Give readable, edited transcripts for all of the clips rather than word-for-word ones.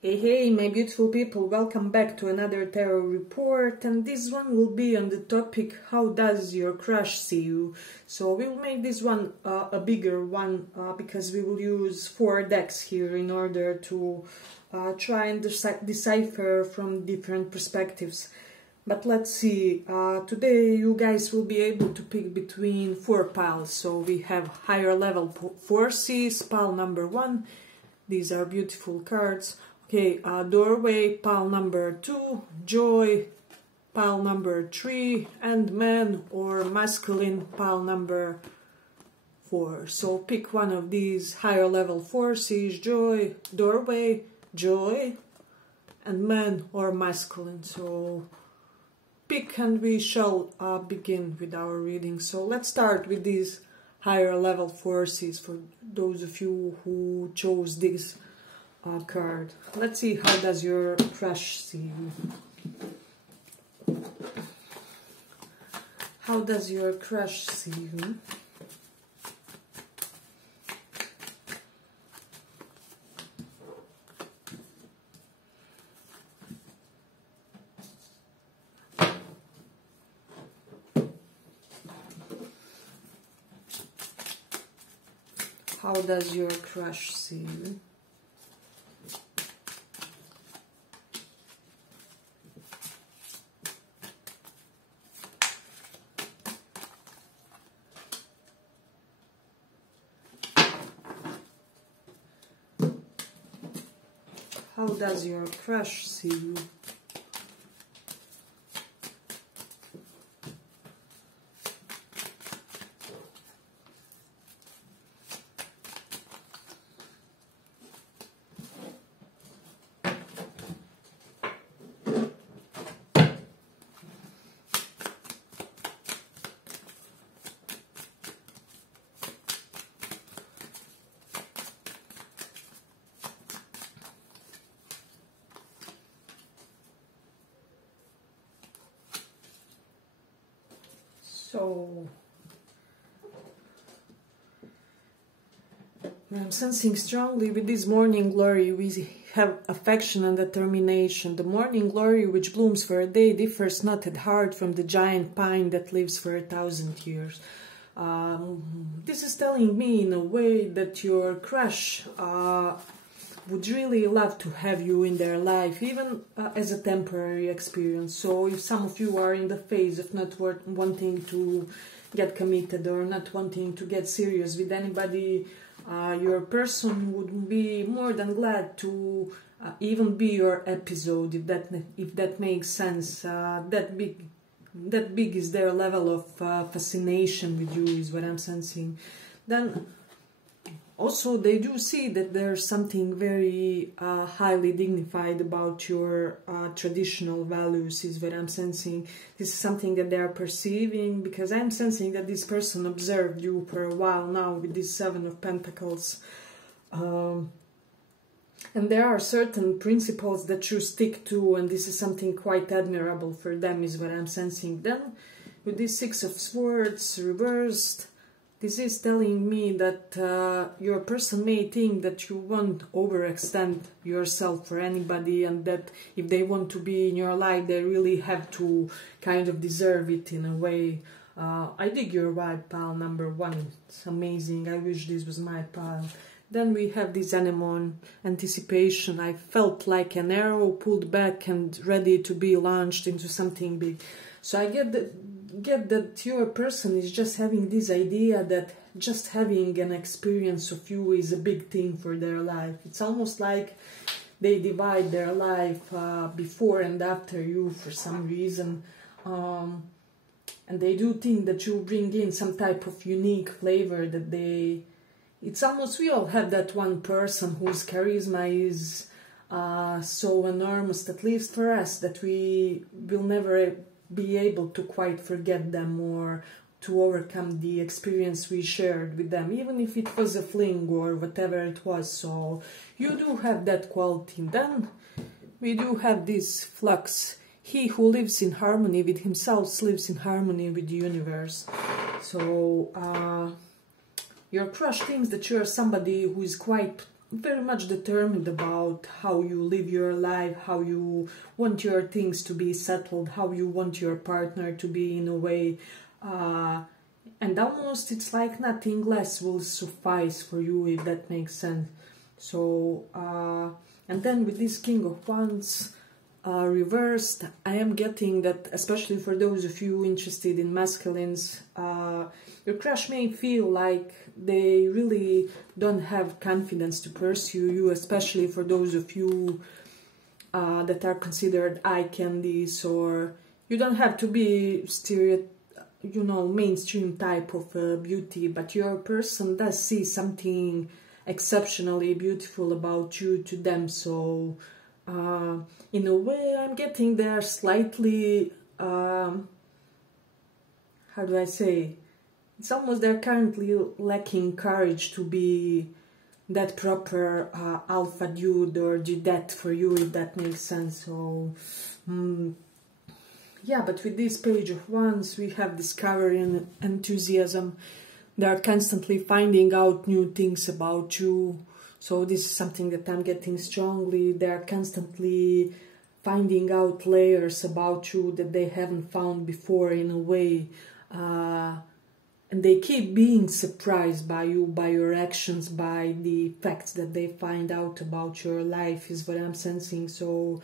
Hey, my beautiful people, welcome back to another tarot report, and this one will be on the topic, how does your crush see you? So we will make this one a bigger one because we will use 4 decks here in order to try and decipher from different perspectives. But let's see, today you guys will be able to pick between 4 piles. So we have higher level forces, pile number 1, these are beautiful cards. Okay, doorway, pile number 2, joy, pile number 3, and man or masculine, pile number 4. So pick one of these higher level forces, joy, doorway, joy, and man or masculine. So pick and we shall begin with our reading. So let's start with these higher level forces for those of you who chose this card. Let's see, how does your crush see you? How does your crush see you? How does your crush see you? How does your crush see you? So I'm sensing strongly with this morning glory we have affection and determination. The morning glory which blooms for a day differs not at heart from the giant pine that lives for 1,000 years. This is telling me in a way that your crush would really love to have you in their life, even as a temporary experience. So if some of you are in the phase of not wanting to get committed or not wanting to get serious with anybody, your person would be more than glad to even be your episode, if that makes sense. That big is their level of fascination with you, is what I'm sensing. Then also, they do see that there's something very highly dignified about your traditional values, is what I'm sensing. This is something that they are perceiving, because I'm sensing that this person observed you for a while now with this 7 of Pentacles. And there are certain principles that you stick to, and this is something quite admirable for them, is what I'm sensing. Then, with this 6 of Swords reversed, this is telling me that your person may think that you won't overextend yourself for anybody, and that if they want to be in your life, they really have to kind of deserve it in a way. I dig your vibe, pile number 1. It's amazing. I wish this was my pile. Then we have this anemone, anticipation. I felt like an arrow pulled back and ready to be launched into something big. So I get that your person is just having this idea that just having an experience of you is a big thing for their life. It's almost like they divide their life before and after you for some reason. And they do think that you bring in some type of unique flavor that they... It's almost, we all have that one person whose charisma is so enormous, at least for us, that we will never be able to quite forget them or to overcome the experience we shared with them, even if it was a fling or whatever it was. So you do have that quality. Then we do have this flux. He who lives in harmony with himself lives in harmony with the universe. So your crush thinks that you're somebody who is quite very much determined about how you live your life, how you want your things to be settled, how you want your partner to be in a way. And almost it's like nothing less will suffice for you, if that makes sense. So, and then with this King of Wands reversed, I am getting that, especially for those of you interested in masculines, your crush may feel like they really don't have confidence to pursue you, especially for those of you that are considered eye candies, or you don't have to be mainstream type of beauty, but your person does see something exceptionally beautiful about you to them. So in a way, I'm getting they're slightly, how do I say, it's almost they're currently lacking courage to be that proper alpha dude or dudette for you, if that makes sense. So yeah, but with this Page of Wands, we have discovery and enthusiasm. They are constantly finding out new things about you. So this is something that I'm getting strongly. They are constantly finding out layers about you that they haven't found before, in a way. And they keep being surprised by you, by your actions, by the facts that they find out about your life, is what I'm sensing. So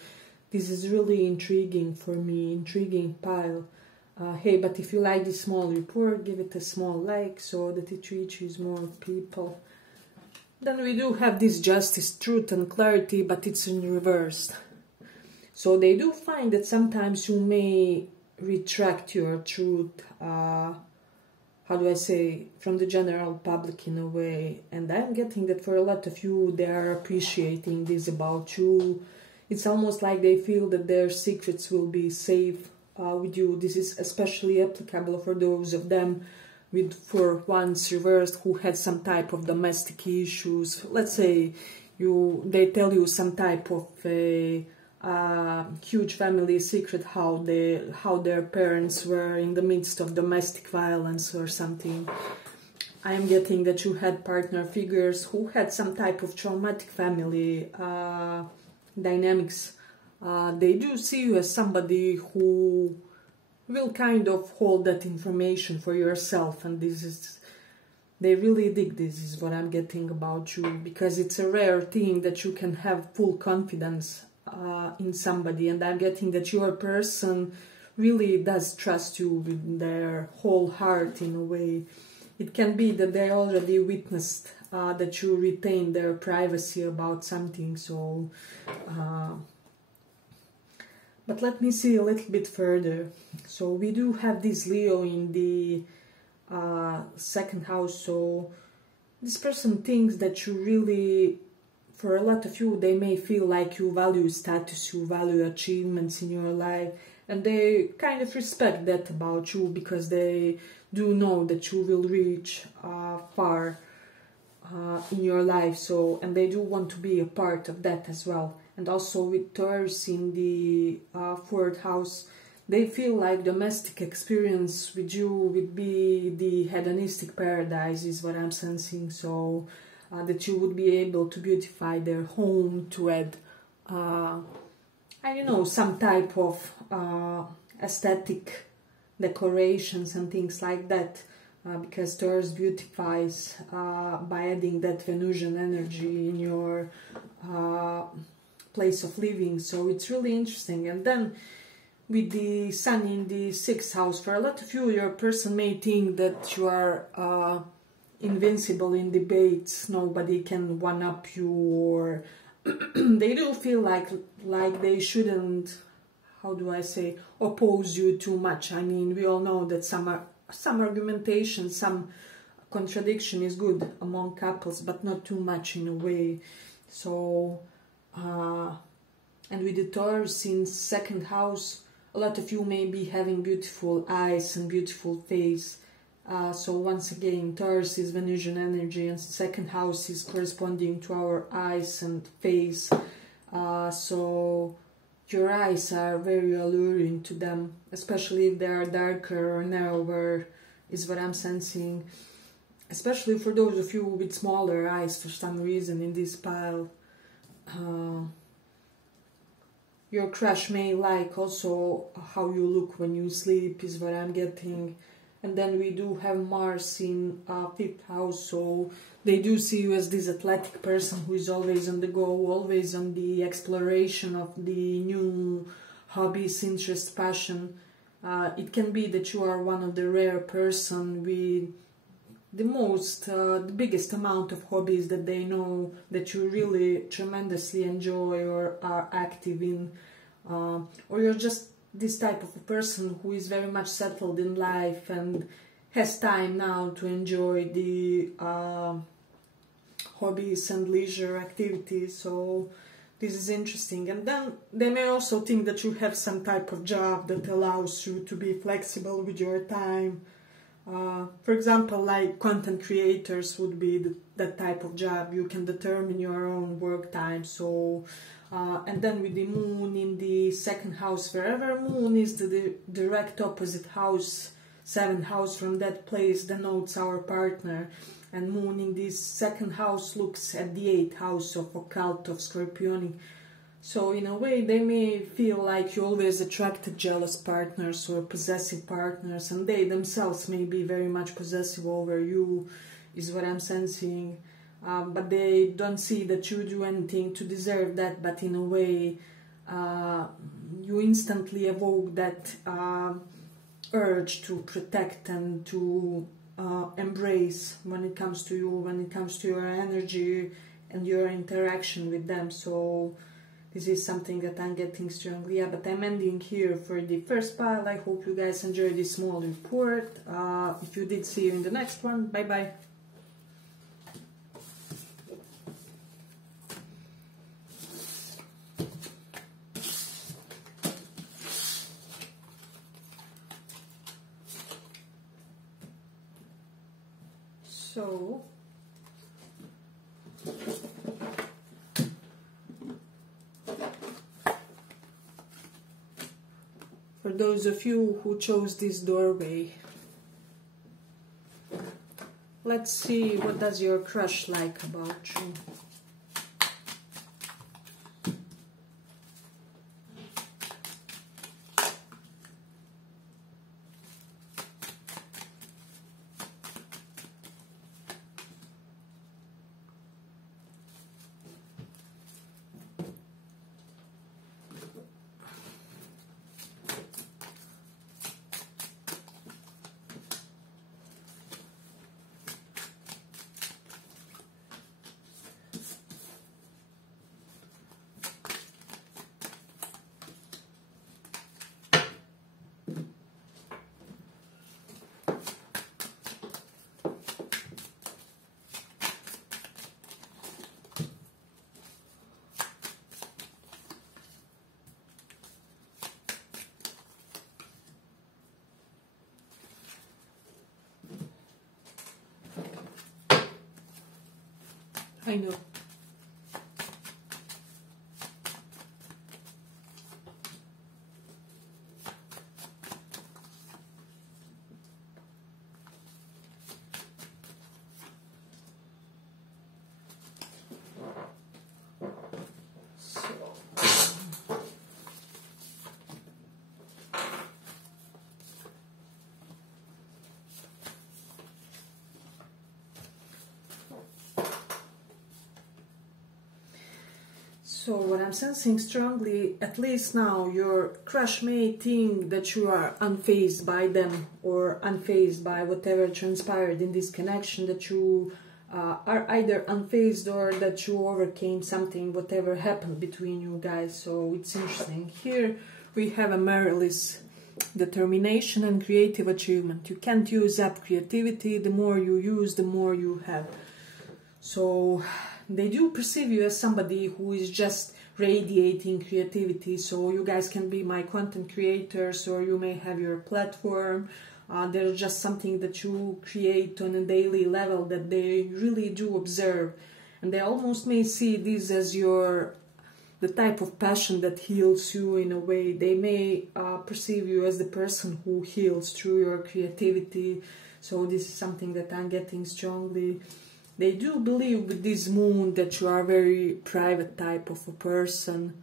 this is really intriguing for me, intriguing pile. Hey, but if you like this small report, give it a small like so that it reaches more people. Then we do have this Justice, Truth and Clarity, but it's in reverse. So they do find that sometimes you may retract your truth, how do I say, from the general public in a way. And I'm getting that for a lot of you, they are appreciating this about you. It's almost like they feel that their secrets will be safe with you. This is especially applicable for those of them with for Wands reversed who had some type of domestic issues. Let's say they tell you some type of a huge family secret, how their parents were in the midst of domestic violence or something. I am getting that you had partner figures who had some type of traumatic family dynamics. They do see you as somebody who will kind of hold that information for yourself, and they really dig this, is what I'm getting about you, because it's a rare thing that you can have full confidence in somebody, and I'm getting that your person really does trust you with their whole heart in a way. It can be that they already witnessed that you retain their privacy about something. So but let me see a little bit further. So we do have this Leo in the second house. So this person thinks that you really, for a lot of you, they may feel like you value status, you value achievements in your life, and they kind of respect that about you because they do know that you will reach far in your life. So, and they do want to be a part of that as well. And also with Taurus in the fourth house, they feel like domestic experience with you would be the hedonistic paradise, is what I'm sensing. So that you would be able to beautify their home, to add, I don't know, some type of aesthetic decorations and things like that. Because Taurus beautifies by adding that Venusian energy in your place of living. So it's really interesting. And then with the Sun in the sixth house, for a lot of you, your person may think that you are invincible in debates, nobody can one-up you, or they do feel like they shouldn't, how do I say, oppose you too much. I mean, we all know that some argumentation, some contradiction is good among couples, but not too much in a way. So and with the Taurus in second house, a lot of you may be having beautiful eyes and beautiful face. So once again, Taurus is Venusian energy, and second house is corresponding to our eyes and face. So your eyes are very alluring to them, especially if they are darker or narrower, is what I'm sensing. especially for those of you with smaller eyes for some reason in this pile. Your crush may like also how you look when you sleep, is what I'm getting. And then we do have Mars in 5th house, so they do see you as this athletic person who is always on the go, always on the exploration of the new hobbies, interests, passion. It can be that you are one of the rare person with the biggest amount of hobbies that they know that you really tremendously enjoy or are active in, or you're just this type of a person who is very much settled in life and has time now to enjoy the hobbies and leisure activities. So this is interesting. And then they may also think that you have some type of job that allows you to be flexible with your time. For example, like content creators would be that type of job. You can determine your own work time. So and then with the moon in the 2nd house, wherever moon is the direct opposite house, 7th house from that place denotes our partner, and moon in this 2nd house looks at the 8th house of occult, of scorpionic. So in a way they may feel like you always attracted jealous partners or possessive partners, and they themselves may be very much possessive over you, is what I'm sensing. But they don't see that you do anything to deserve that, but in a way you instantly evoke that urge to protect and to embrace when it comes to you, when it comes to your energy and your interaction with them. So this is something that I'm getting strongly. Yeah, but I'm ending here for the first pile. I hope you guys enjoyed this small report. If you did, see you in the next one. Bye bye. So for those of you who chose this doorway, let's see what does your crush like about you. I know. So what I'm sensing strongly, at least now, your crush may think that you are unfazed by them or unfazed by whatever transpired in this connection, that you are either unfazed or that you overcame something, whatever happened between you guys. So it's interesting. Here we have a Marilis, determination and creative achievement. You can't use up creativity. The more you use, the more you have. So they do perceive you as somebody who is just radiating creativity. So you guys can be my content creators, or you may have your platform. There's just something that you create on a daily level that they really do observe. And they almost may see this as the type of passion that heals you in a way. They may perceive you as the person who heals through your creativity. So this is something that I'm getting strongly. They do believe with this moon that you are a very private type of a person.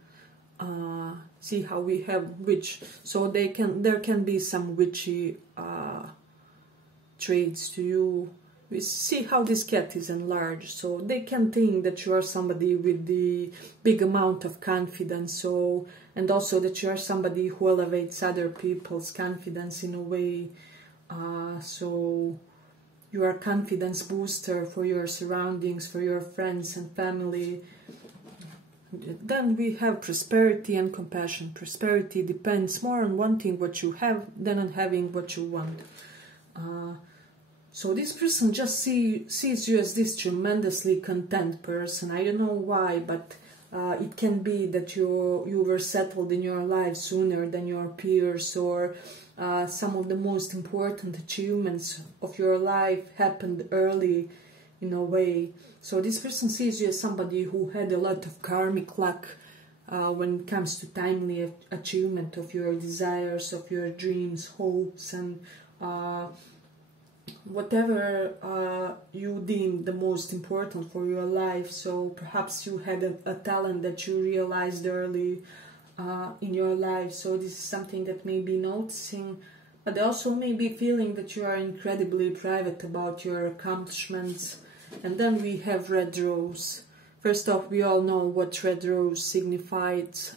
See how we have witch, so there can be some witchy traits to you. We see how this cat is enlarged, so they can think that you are somebody with the big amount of confidence, so, and also that you are somebody who elevates other people's confidence in a way, so you are a confidence booster for your surroundings, for your friends and family. Then we have prosperity and compassion. Prosperity depends more on wanting what you have than on having what you want. So this person just sees you as this tremendously content person. I don't know why, but it can be that you were settled in your life sooner than your peers, or some of the most important achievements of your life happened early in a way. So this person sees you as somebody who had a lot of karmic luck when it comes to timely achievement of your desires, of your dreams, hopes, and whatever you deem the most important for your life. So perhaps you had a talent that you realized early in your life. So this is something that may be noticing, but also may be feeling that you are incredibly private about your accomplishments. And then we have red rose. First off, we all know what red rose signifies.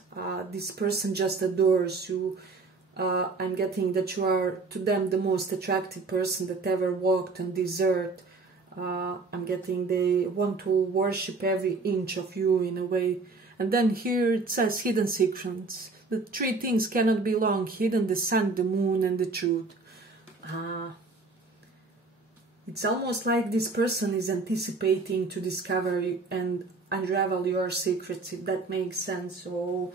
This person just adores you. I'm getting that you are to them the most attractive person that ever walked on this earth. I'm getting they want to worship every inch of you in a way. And then here it says hidden secrets. The three things cannot be long hidden: the sun, the moon, and the truth. It's almost like this person is anticipating to discover and unravel your secrets, if that makes sense. So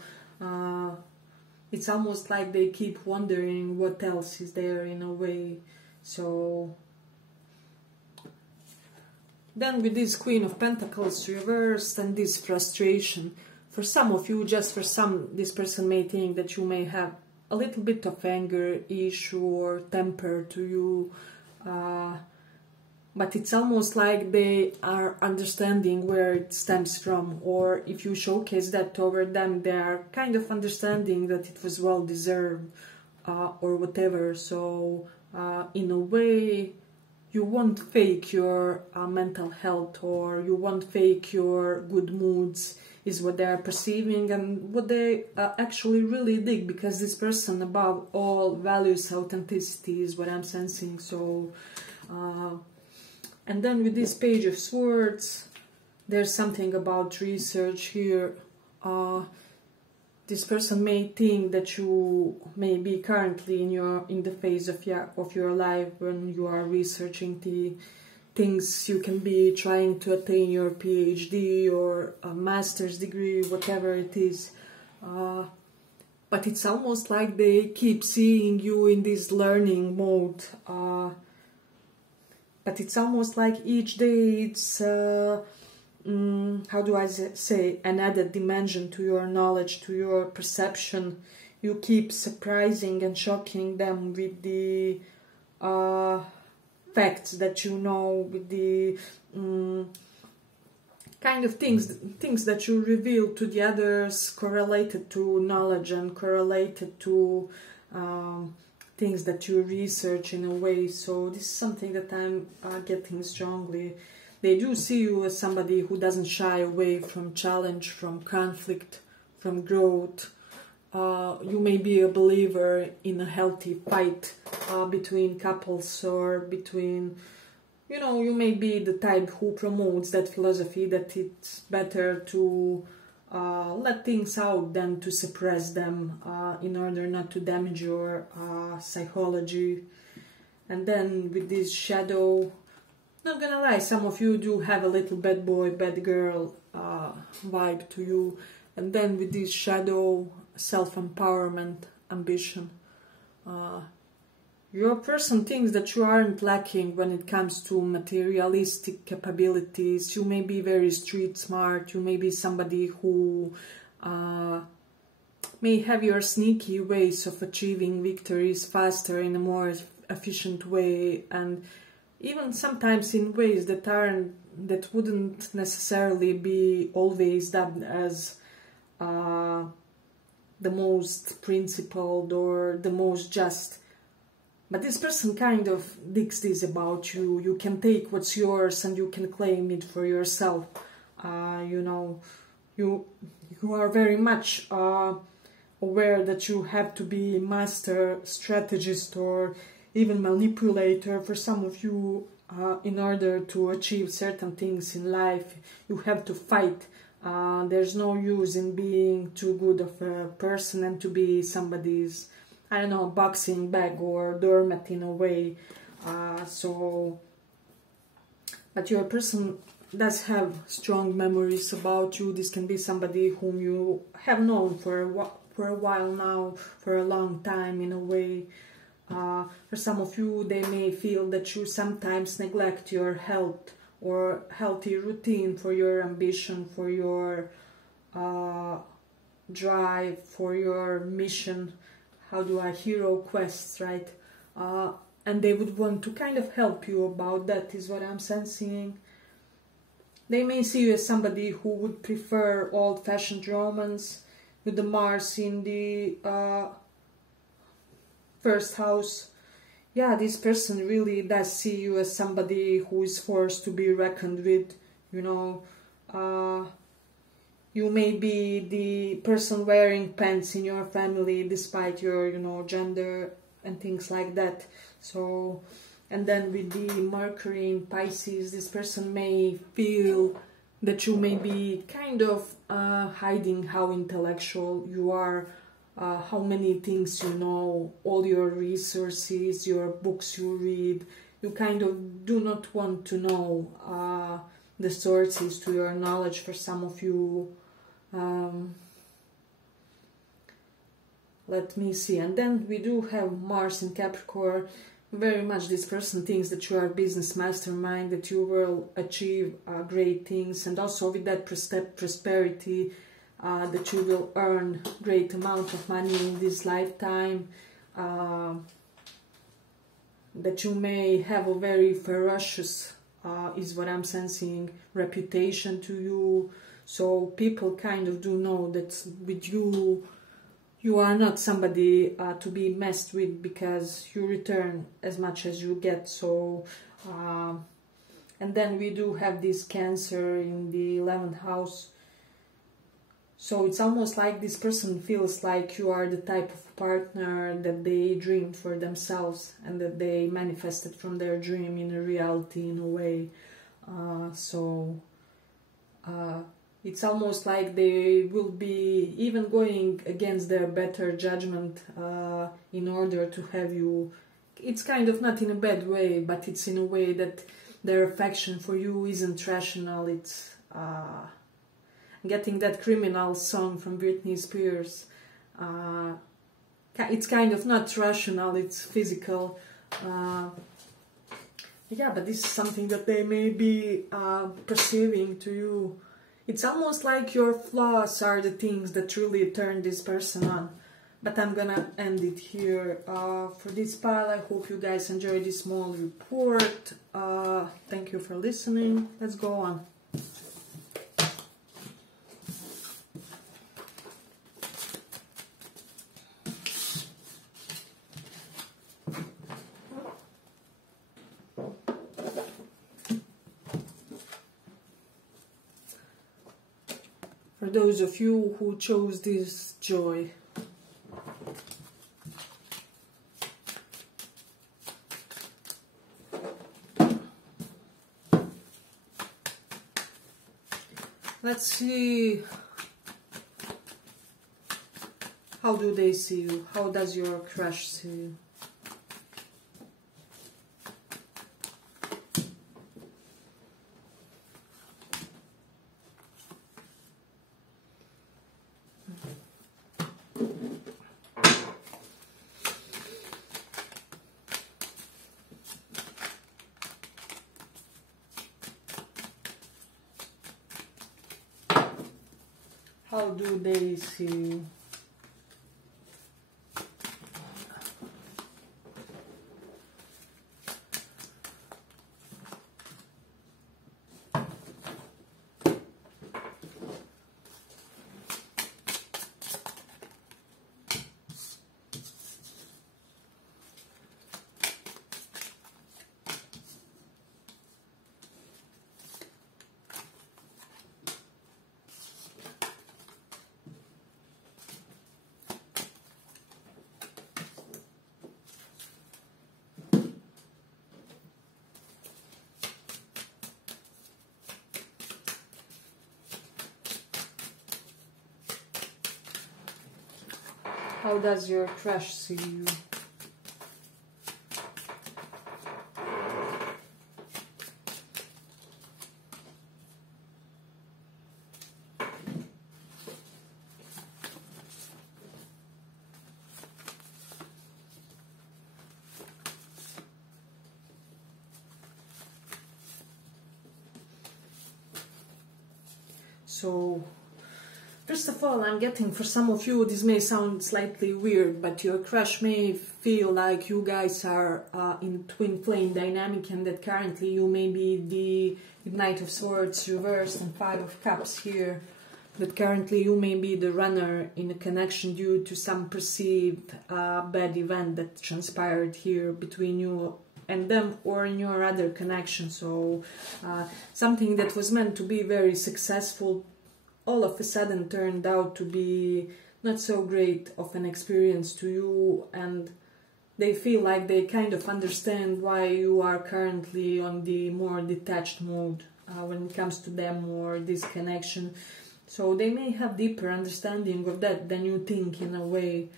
it's almost like they keep wondering what else is there in a way. So then with this Queen of Pentacles reversed and this frustration, for some of you, just for some, this person may think that you may have a little bit of anger issue or temper to you, but it's almost like they are understanding where it stems from, or if you showcase that over them, they are kind of understanding that it was well deserved or whatever. So in a way, you won't fake your mental health, or you won't fake your good moods, is what they are perceiving and what they actually really dig, because this person above all values authenticity, is what I'm sensing. So and then with this Page of Swords, there's something about research here. This person may think that you may be currently in the phase of your life when you are researching the things you can be trying to attain your PhD or a master's degree, whatever it is. But it's almost like they keep seeing you in this learning mode. But it's almost like each day it's, how do I say, an added dimension to your knowledge, to your perception. You keep surprising and shocking them with the facts that you know, with the kind of things that you reveal to the others, correlated to knowledge and correlated to things that you research in a way. So this is something that I'm getting strongly. They do see you as somebody who doesn't shy away from challenge, from conflict, from growth. You may be a believer in a healthy fight between couples, or between, you may be the type who promotes that philosophy that it's better to let things out than to suppress them in order not to damage your psychology. And then with this shadow, not gonna lie, some of you do have a little bad boy, bad girl vibe to you. And then with this shadow, self-empowerment, ambition. Your person thinks that you aren't lacking when it comes to materialistic capabilities. You may be very street smart. You may be somebody who may have your sneaky ways of achieving victories faster in a more efficient way, and even sometimes in ways that wouldn't necessarily be always done as the most principled or the most just. But this person kind of digs this about you. You can take what's yours and you can claim it for yourself. You know, you are very much aware that you have to be master strategist or even manipulator. For some of you, in order to achieve certain things in life, you have to fight. There's no use in being too good of a person and to be somebody's, I don't know, boxing bag or doormat in a way. But your person does have strong memories about you. This can be somebody whom you have known for a while now, for a long time in a way. For some of you, they may feel that you sometimes neglect your health or healthy routine for your ambition, for your drive, for your mission. How do I hero quests, right? And they would want to kind of help you about that, is what I'm sensing. They may see you as somebody who would prefer old-fashioned romance with the Mars in the first house. Yeah, this person really does see you as somebody who is forced to be reckoned with, you know. You may be the person wearing pants in your family despite your, you know, gender and things like that. So, and then with the Mercury in Pisces, this person may feel that you may be kind of hiding how intellectual you are, how many things you know, all your resources, your books you read. You kind of do not want to know the sources to your knowledge. For some of you, let me see. And then we do have Mars in Capricorn. Very much this person thinks that you are a business mastermind, that you will achieve great things, and also with that prosperity, that you will earn great amount of money in this lifetime, that you may have a very ferocious, is what I'm sensing, reputation to you. So people kind of do know that with you, you are not somebody to be messed with, because you return as much as you get. So, and then we do have this Cancer in the 11th house. So it's almost like this person feels like you are the type of partner that they dreamed for themselves and that they manifested from their dream in a reality in a way. It's almost like they will be even going against their better judgment in order to have you. It's kind of not in a bad way, but it's in a way that their affection for you isn't rational. It's getting that criminal song from Britney Spears. It's kind of not rational, it's physical. Yeah, but this is something that they may be perceiving to you. It's almost like your flaws are the things that really turn this person on. But I'm gonna end it here for this pile. I hope you guys enjoyed this small report. Thank you for listening. Let's go on. For those of you who chose this joy, let's see, how do they see you? How does your crush see you? How do they see you? How does your crush see you? So, first of all, I'm getting, for some of you, this may sound slightly weird, but your crush may feel like you guys are in twin flame dynamic, and that currently you may be the Knight of Swords reversed and Five of Cups here. That currently you may be the runner in a connection due to some perceived bad event that transpired here between you and them, or in your other connection. So something that was meant to be very successful all of a sudden turned out to be not so great of an experience to you, and they feel like they kind of understand why you are currently on the more detached mode when it comes to them or this connection. So they may have deeper understanding of that than you think, in a way.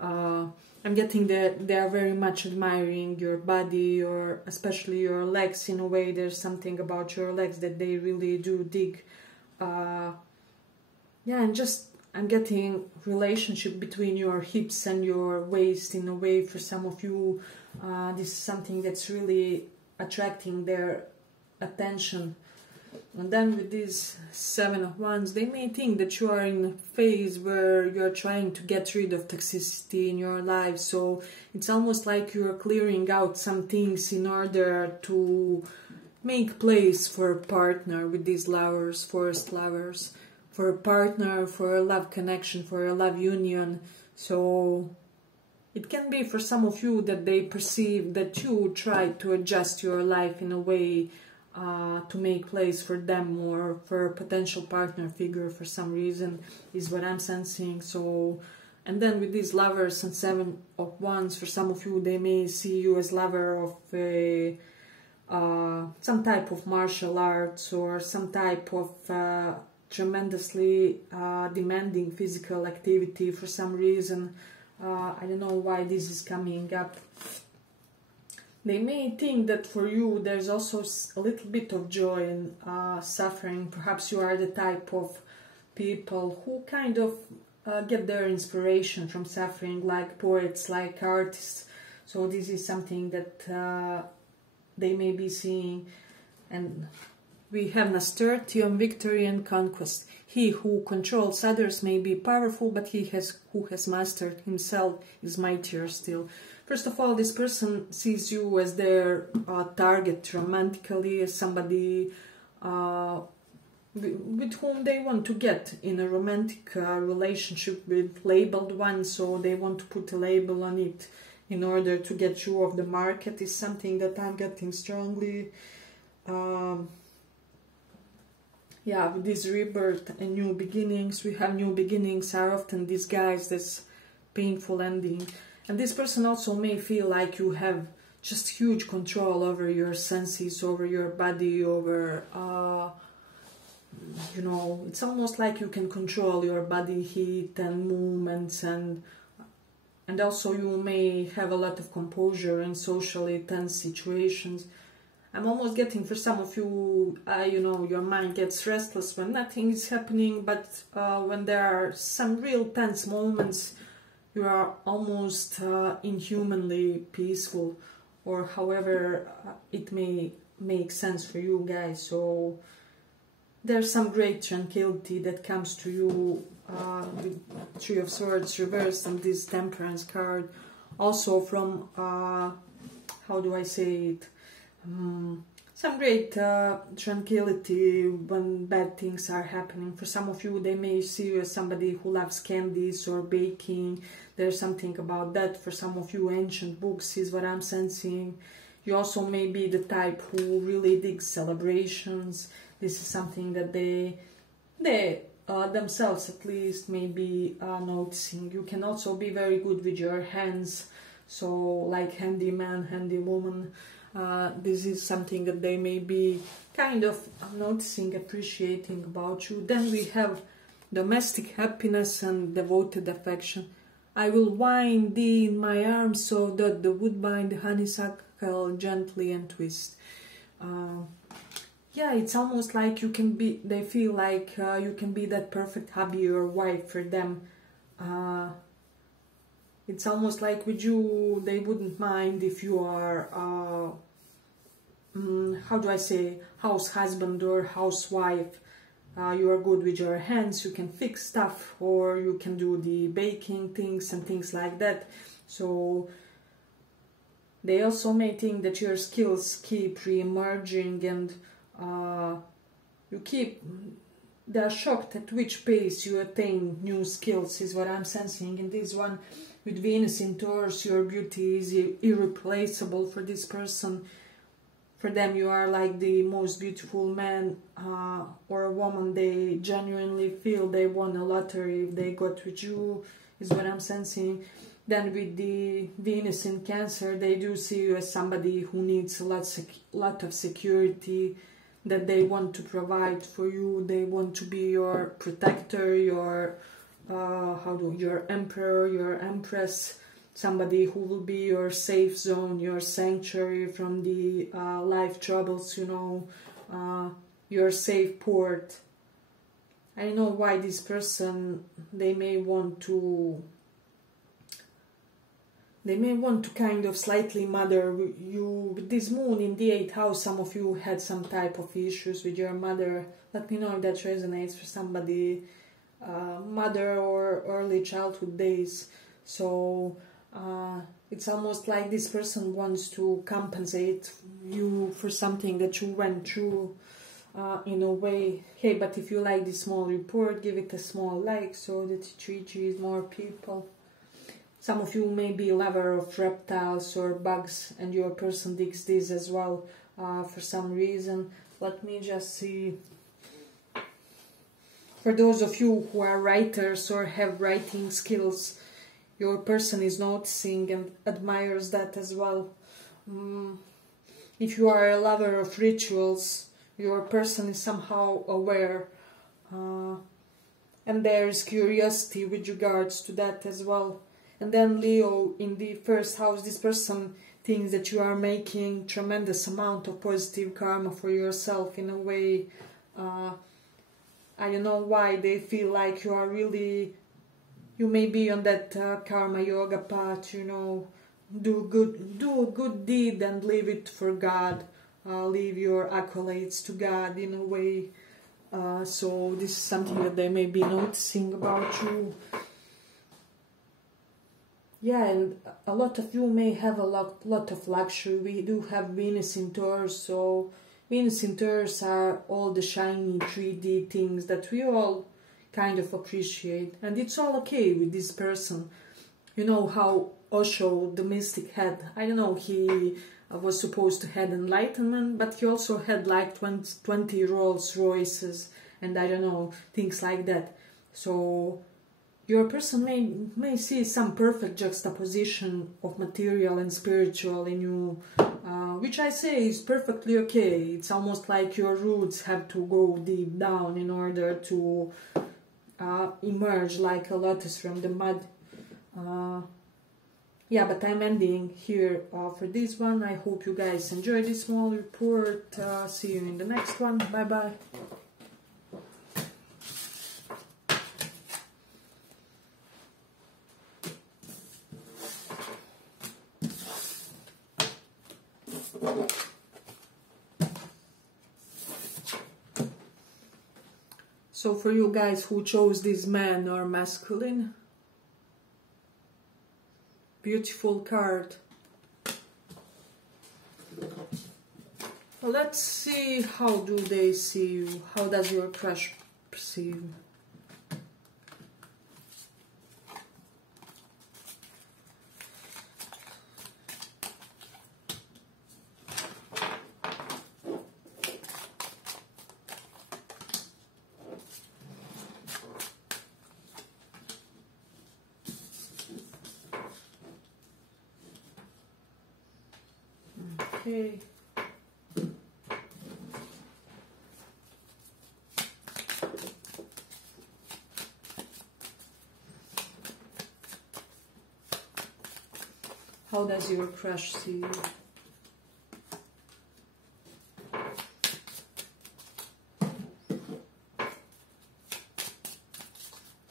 I'm getting that they are very much admiring your body, or especially your legs. In a way, there's something about your legs that they really do dig. Yeah, and just I'm getting relationship between your hips and your waist. In a way, for some of you, this is something that's really attracting their attention. And then with this Seven of Wands, they may think that you are in a phase where you're trying to get rid of toxicity in your life. So it's almost like you're clearing out some things in order to make place for a partner with these lovers, forest lovers, for a partner, for a love connection, for a love union. So it can be for some of you that they perceive that you try to adjust your life in a way to make place for them, or for a potential partner figure for some reason, is what I'm sensing. So, and then with these lovers and Seven of Wands, for some of you, they may see you as lover of a some type of martial arts, or some type of tremendously demanding physical activity for some reason. I don't know why this is coming up. They may think that for you there's also a little bit of joy in suffering. Perhaps you are the type of people who kind of get their inspiration from suffering, like poets, like artists. So this is something that they may be seeing. And we have Nasturtium, victory and conquest. He who controls others may be powerful, but who has mastered himself is mightier still. First of all, this person sees you as their target romantically, as somebody with whom they want to get in a romantic relationship with, labeled one, so they want to put a label on it in order to get you off the market, is something that I'm getting strongly. Yeah, with this rebirth and new beginnings, we have new beginnings are often disguised as painful ending. And this person also may feel like you have just huge control over your senses, over your body, over, you know, it's almost like you can control your body heat and movements, and also you may have a lot of composure in socially tense situations. I'm almost getting, for some of you, you know, your mind gets restless when nothing is happening, but when there are some real tense moments, you are almost inhumanly peaceful, or however it may make sense for you guys. So there's some great tranquility that comes to you with Three of Swords reversed and this Temperance card. Also from, how do I say it? Some great tranquility when bad things are happening. For some of you, they may see you as somebody who loves candies or baking. There's something about that. For some of you, ancient books is what I'm sensing. You also may be the type who really digs celebrations. This is something that they themselves at least may be noticing. You can also be very good with your hands, so like handyman, handywoman. This is something that they may be kind of noticing, appreciating about you. Then we have domestic happiness and devoted affection. I will wind thee in my arms so that the woodbine, the honeysuckle gently and twist. Yeah, it's almost like you can be, they feel like you can be that perfect hubby or wife for them. It's almost like with you, they wouldn't mind if you are, how do I say, house husband or housewife. You are good with your hands, you can fix stuff, or you can do the baking things and things like that. So they also may think that your skills keep re-emerging, and they're shocked at which pace you attain new skills, is what I'm sensing in this one. With Venus in Taurus, your beauty is irreplaceable for this person. For them, you are like the most beautiful man or a woman. They genuinely feel they won a lottery if they got with you, is what I'm sensing. Then with the Venus in Cancer, they do see you as somebody who needs a lot of security that they want to provide for you. They want to be your protector, your your emperor, your empress. Somebody who will be your safe zone, your sanctuary from the life troubles, you know, your safe port. I don't know why this person, they may want to kind of slightly mother you. With this moon in the 8th house, some of you had some type of issues with your mother. Let me know if that resonates for somebody, mother or early childhood days. So it's almost like this person wants to compensate you for something that you went through in a way. Hey, but if you like this small report, give it a small like so that it reaches more people. Some of you may be a lover of reptiles or bugs, and your person digs this as well for some reason. Let me just see. For those of you who are writers or have writing skills, your person is noticing and admires that as well. If you are a lover of rituals, your person is somehow aware. And there is curiosity with regards to that as well. And then Leo, in the 1st house, this person thinks that you are making tremendous amount of positive karma for yourself in a way. I don't know why they feel like you are really... You may be on that karma yoga path, you know, do a good deed and leave it for God, leave your accolades to God in a way. So this is something that they may be noticing about you. Yeah, and a lot of you may have a lot of luxury. We do have Venus in Taurus, so Venus in Taurus are all the shiny 3D things that we all kind of appreciate, and it's all okay with this person. You know how Osho, the mystic, had, I don't know, he was supposed to have enlightenment, but he also had like 20 Rolls Royces and I don't know, things like that. So your person may see some perfect juxtaposition of material and spiritual in you, which I say is perfectly okay. It's almost like your roots have to go deep down in order to emerge like a lotus from the mud. Yeah, but I'm ending here for this one. I hope you guys enjoyed this small report. See you in the next one. Bye bye. So for you guys who chose this man or masculine, beautiful card. Well, let's see, how do they see you? How does your crush perceive you? Okay. How does your crush see you?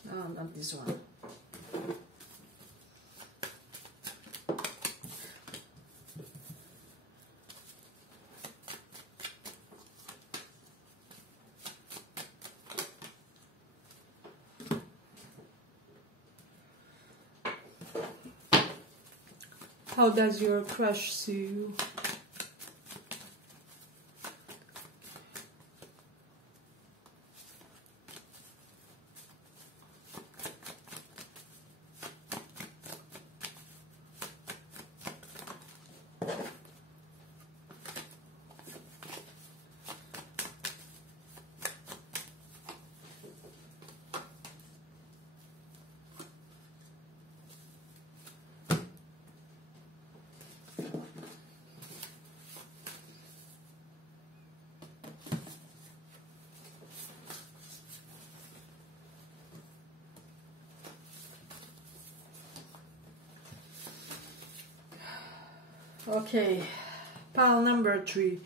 No, not this one. How does your crush see you? Okay, pile number 3.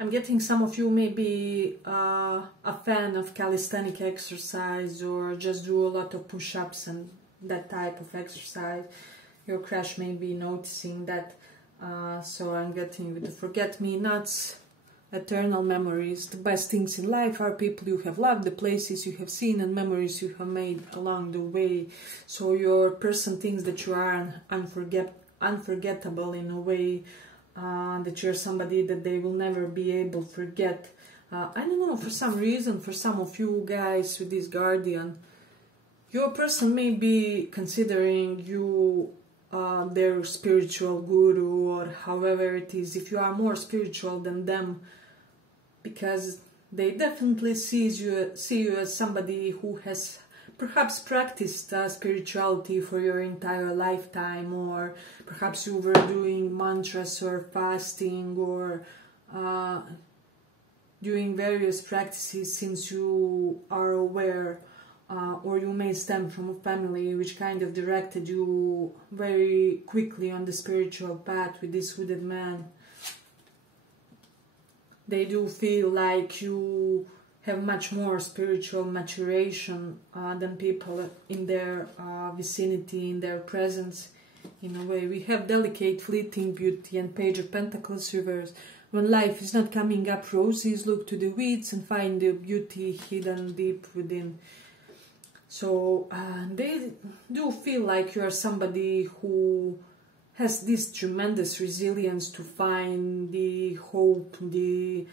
I'm getting some of you may be a fan of calisthenic exercise or just do a lot of push-ups and that type of exercise. Your crush may be noticing that, so I'm getting with the forget-me-nots, eternal memories. The best things in life are people you have loved, the places you have seen, and memories you have made along the way. So your person thinks that you are unforgettable in a way, that you're somebody that they will never be able to forget. I don't know, for some reason, for some of you guys with this guardian, your person may be considering you their spiritual guru, or however it is, if you are more spiritual than them, because they definitely see you as somebody who has perhaps practiced spirituality for your entire lifetime, or perhaps you were doing mantras or fasting or doing various practices since you are aware, or you may stem from a family which kind of directed you very quickly on the spiritual path with this hooded man. They do feel like you have much more spiritual maturation than people in their vicinity, in their presence. In a way, we have delicate, fleeting beauty and Page of Pentacles reverse. When life is not coming up roses, look to the weeds and find the beauty hidden deep within. So they do feel like you are somebody who has this tremendous resilience to find the hope, the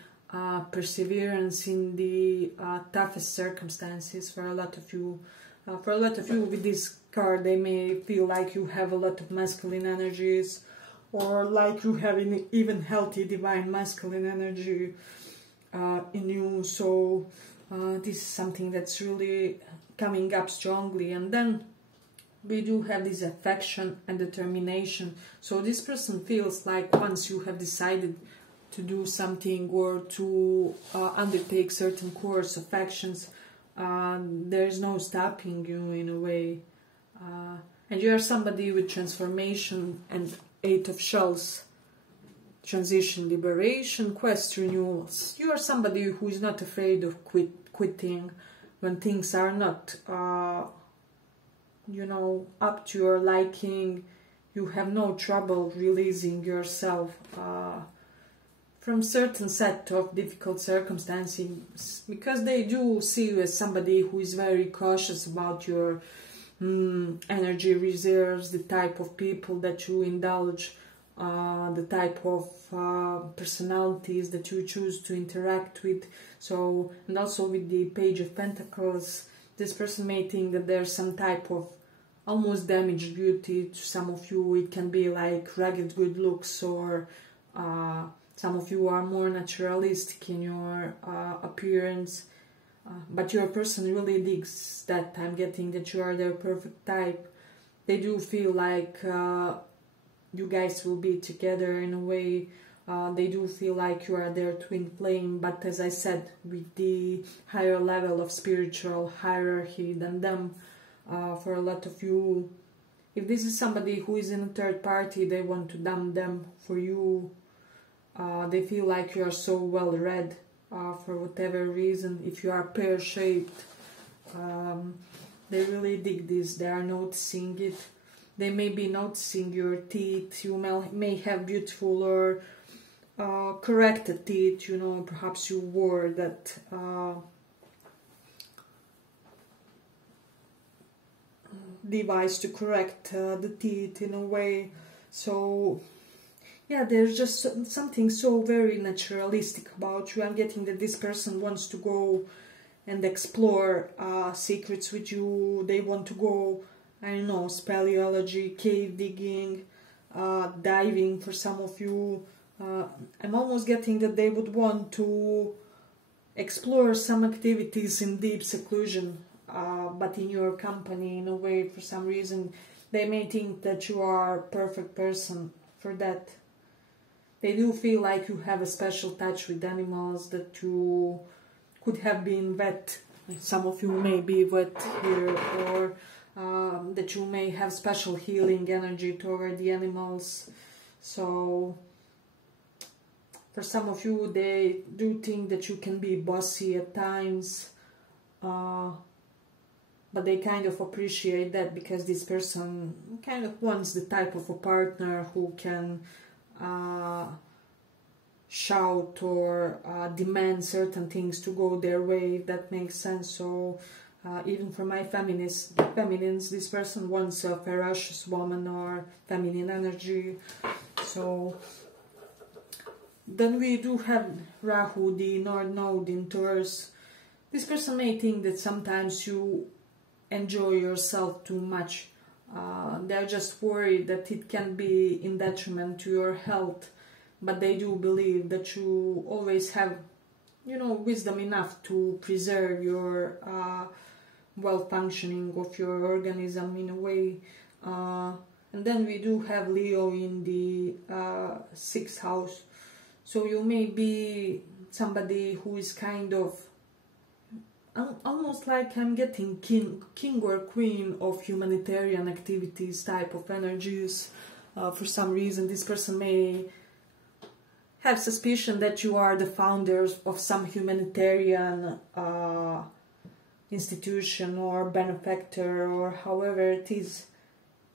perseverance in the toughest circumstances. For a lot of you with this card, they may feel like you have a lot of masculine energies, or like you have an even healthy divine masculine energy in you. So this is something that's really coming up strongly. And then we do have this affection and determination. So this person feels like once you have decided to do something or to undertake certain course of actions, there's no stopping you in a way. And you are somebody with transformation and 8 of Shells, transition, liberation, quest, renewals. You are somebody who is not afraid of quitting when things are not up to your liking. You have no trouble releasing yourself from certain set of difficult circumstances, because they do see you as somebody who is very cautious about your energy reserves, the type of people that you indulge, the type of personalities that you choose to interact with. So, and also with the Page of Pentacles, this person may think that there's some type of almost damaged beauty to some of you. It can be like ragged good looks, or some of you are more naturalistic in your appearance, but your person really digs that. I'm getting that you are their perfect type. They do feel like you guys will be together in a way. They do feel like you are their twin flame, but as I said, with the higher level of spiritual hierarchy than them. For a lot of you, if this is somebody who is in a third party, they want to dump them for you. They feel like you are so well read for whatever reason. If you are pear-shaped, they really dig this. They are noticing it. They may be noticing your teeth. You may have beautiful or corrected teeth. You know, perhaps you wore that device to correct the teeth in a way. So yeah, there's just something so very naturalistic about you. I'm getting that this person wants to go and explore secrets with you. They want to go, I don't know, speleology, cave digging, diving for some of you. I'm almost getting that they would want to explore some activities in deep seclusion, but in your company in a way. For some reason they may think that you are a perfect person for that. They do feel like you have a special touch with animals, that you could have been wet. Some of you may be wet here, or that you may have special healing energy toward the animals. So for some of you, they do think that you can be bossy at times, but they kind of appreciate that, because this person kind of wants the type of a partner who can shout or demand certain things to go their way, if that makes sense. So even for my feminines, this person wants a ferocious woman or feminine energy. So then we do have Rahu, the North Node in Taurus. This person may think that sometimes you enjoy yourself too much. They're just worried that it can be in detriment to your health, but they do believe that you always have, you know, wisdom enough to preserve your well-functioning of your organism in a way. And then we do have Leo in the 6th house. So you may be somebody who is kind of almost like I'm getting king or queen of humanitarian activities type of energies. For some reason this person may have suspicion that you are the founders of some humanitarian institution or benefactor, or however it is.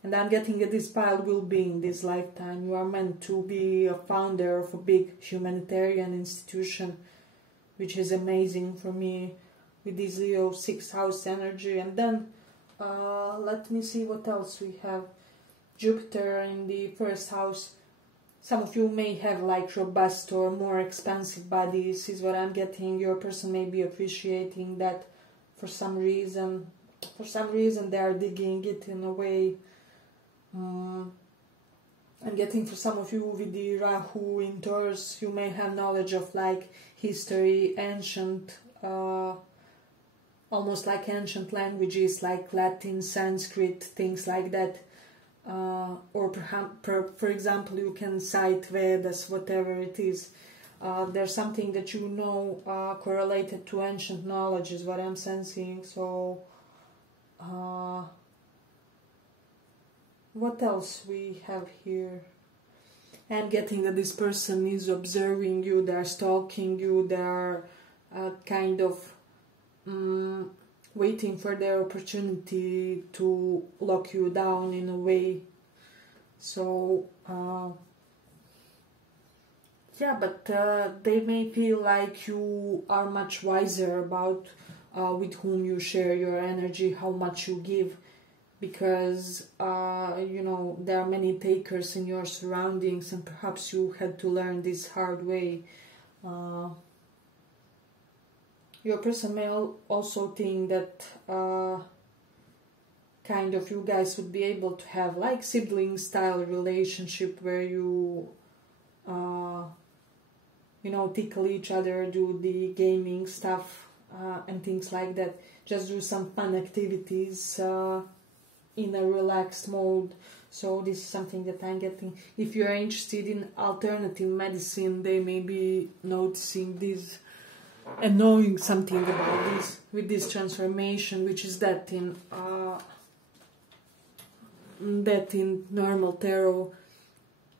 And I'm getting that this pile will be in this lifetime. You are meant to be a founder of a big humanitarian institution, which is amazing for me with this Leo 6th house energy. And then let me see what else we have. Jupiter in the 1st house. Some of you may have like robust or more expensive bodies, is what I'm getting. Your person may be appreciating that for some reason. For some reason they are digging it in a way. I'm getting for some of you with the Rahu in Taurus, you may have knowledge of like history, ancient, almost like ancient languages like Latin, Sanskrit, things like that. Or perhaps, for example, you can cite Vedas, whatever it is. There's something that you know correlated to ancient knowledge, is what I'm sensing. So what else we have here? I'm getting that this person is observing you, they're stalking you, they're kind of waiting for their opportunity to lock you down in a way. So yeah, but they may feel like you are much wiser about with whom you share your energy, how much you give, because you know, there are many takers in your surroundings, and perhaps you had to learn this hard way. Your person may also think that kind of you guys would be able to have like sibling style relationship where you you know, tickle each other, do the gaming stuff and things like that. Just do some fun activities in a relaxed mode. So this is something that I'm getting. If you're interested in alternative medicine, they may be noticing this and knowing something about this with this transformation, which is that in that in normal tarot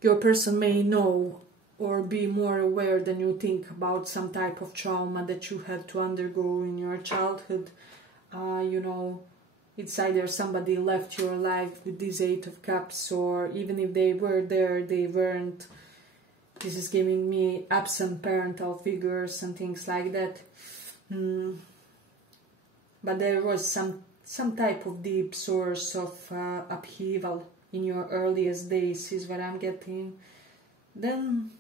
your person may know or be more aware than you think about some type of trauma that you had to undergo in your childhood. You know, it's either somebody left your life with this Eight of Cups, or even if they were there, they weren't. This is giving me absent parental figures and things like that. But there was some type of deep source of upheaval in your earliest days, is what I'm getting. Then,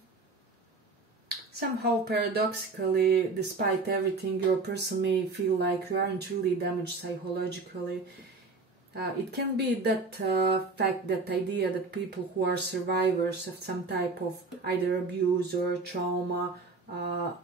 somehow paradoxically, despite everything, your person may feel like you aren't really damaged psychologically. It can be that fact, that idea that people who are survivors of some type of either abuse or trauma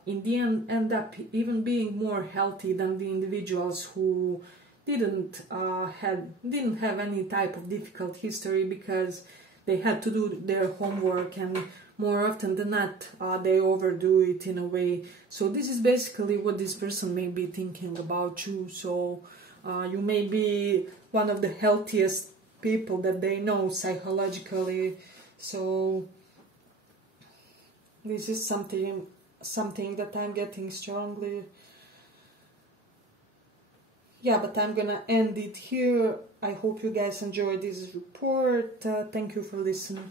in the end up even being more healthy than the individuals who didn't have any type of difficult history, because they had to do their homework, and more often than not they overdo it in a way. So this is basically what this person may be thinking about you. So you may be one of the healthiest people that they know psychologically. So this is something that I'm getting strongly. Yeah, but I'm gonna end it here. I hope you guys enjoyed this report. Thank you for listening.